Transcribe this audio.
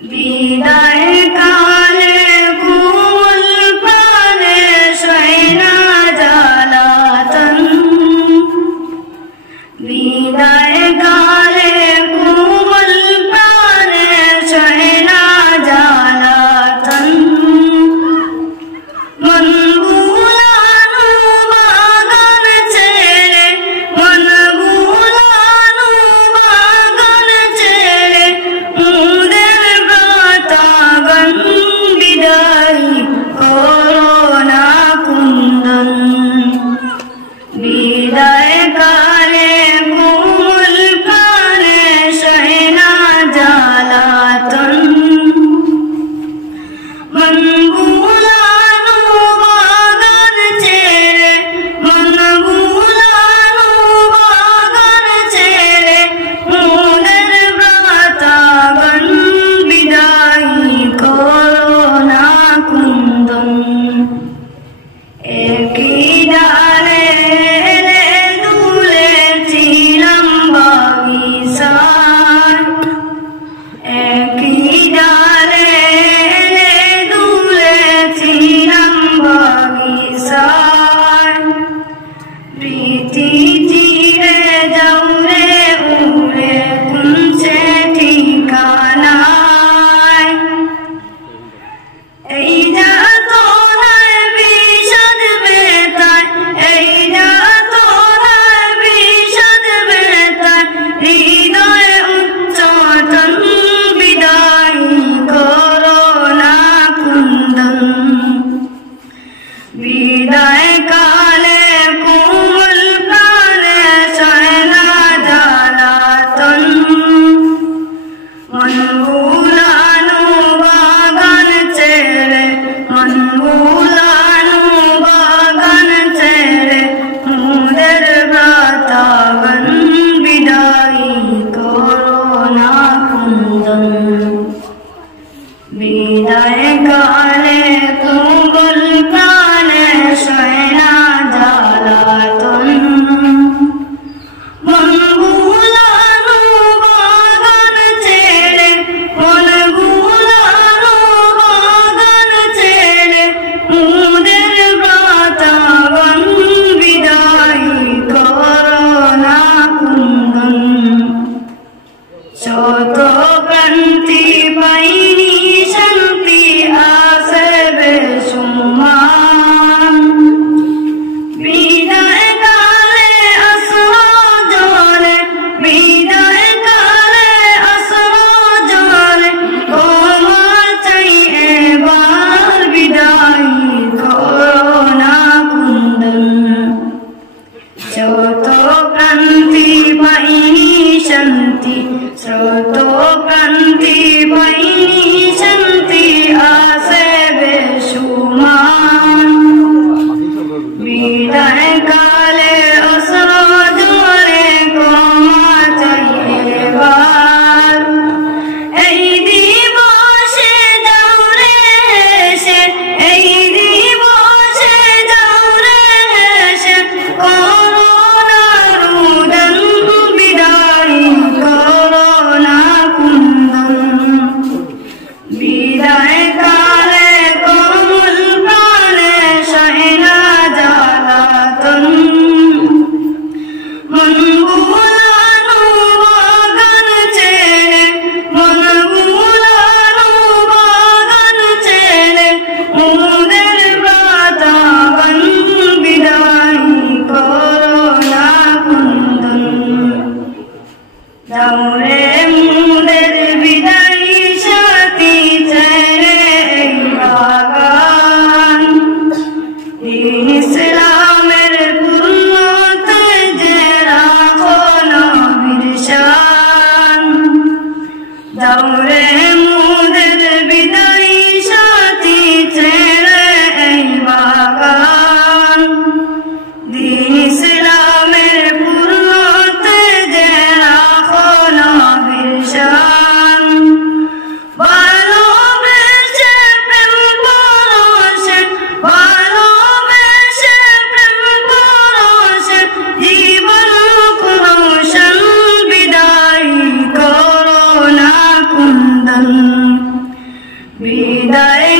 বিদায় কালে কুল প্রাণে সয়না জ্বালাতন বিদায় কালে কুল প্রাণে সয়না জ্বালাতন মন বুলানো বাগান ছেড়ে মন বুলানো বাগান ছেড়ে মুদের ব্রতাগণ বিদায় করোনা কুন্দন বিদায় কালে কুল প্রাণে সয়না জ্বালাতন মন বুলানো বাগান ছেড়ে মন বুলানো বাগান ছেড়ে মুদের ব্রতাগণ বিদায় করোনা কুন্দন একই ডালে দুলেছিলাম বাগিচায় একই ডালে দুলেছিলাম বাগিচায় প্রীতি চিরে যাওরে উড়ে কুঞ্চে ঠিকানায় এই যাতনায় বিষাদ বেতায় এই যাতনায় বিষাদ বেতায় হৃদয় উচ্চতন বিদায় করোনা কুন্দন বিদায় কালে কুল প্রাণে সয়না জ্বালাতন মন বুলানো বাগান ছেড়ে মন বুলানো বাগান ছেড়ে মুদের ব্রতাগণ বিদায় করোনা কুন্দন বিদায় কালে কুল প্রাণে সয়না জ্বালাতন মন বুলানো বাগান ছেড়ে মন বুলানো বাগান ছেড়ে মুদের ব্রতাগণ বিদায় করোনা কুন্দন শত ক্রান্তি পাইনি শান্তি আসে বেসুমান বিদায় কালে আসো জলে বিদায় কালে আসো জলে ক্ষমা চাই এবার বিদায় করোনা কুন্দন শত ক্রান্তি পাইনি শান্তি শত ক্রান্তি পাইনি শান্তি আসে বেসুমান বিদায় কালে আসো জলে ক্ষমা চাই এবার এই দিবসে যাও রে এসে এই দিবসে যাও রে এসে করোনার রুদন বিদায় করোনা কুন্দন বিদায় কালে কুল প্রাণে সয়না জ্বালাতন মন বুলানো বাগান ছেড়ে মন বুলানো বাগান ছেড়ে মুদের ব্রতাগণ বিদায় করোনা কুন্দন যাওরে মুদের বিদায়ী সাথী ছেড়ে এই বাগান দিন ইসলামের পূর্ণতে যে রাখো নবীর শান যাওরে মুদের বিদায়ী সাথী ছেড়ে এই বাগান দিন ইসলামের পূর্ণতে যে রাখো নবীর শান ভালোবেসে প্রেম পরশে ভালোবেসে প্রেম পরশে জীবন রোশন বিদায় করোনা কুন্দন বিদায়